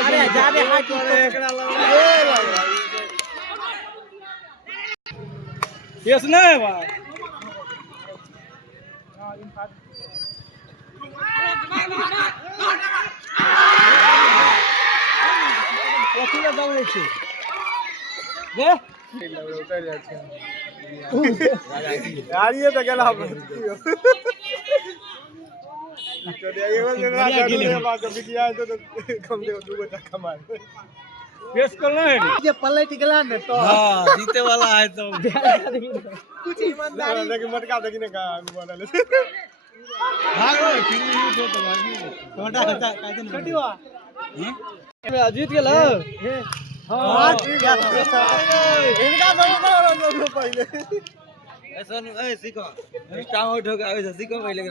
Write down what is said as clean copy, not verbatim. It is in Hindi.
अरे जादे हाथ यस नहीं भाई ઓછું દવડે છે यार ये तो गला જે પલટી ગલા ને તો हाँ जीते वाला है तो कुछ ईमानदारी लेकिन मटका देखने का हाँ फिर ये तो भागी ટોટા હતા કાજે ને કટીવા जीत गेला हां ठीक है इनका बहुत पहले ऐसा नहीं सीखो स्टार उठो के आवे सीखो पहले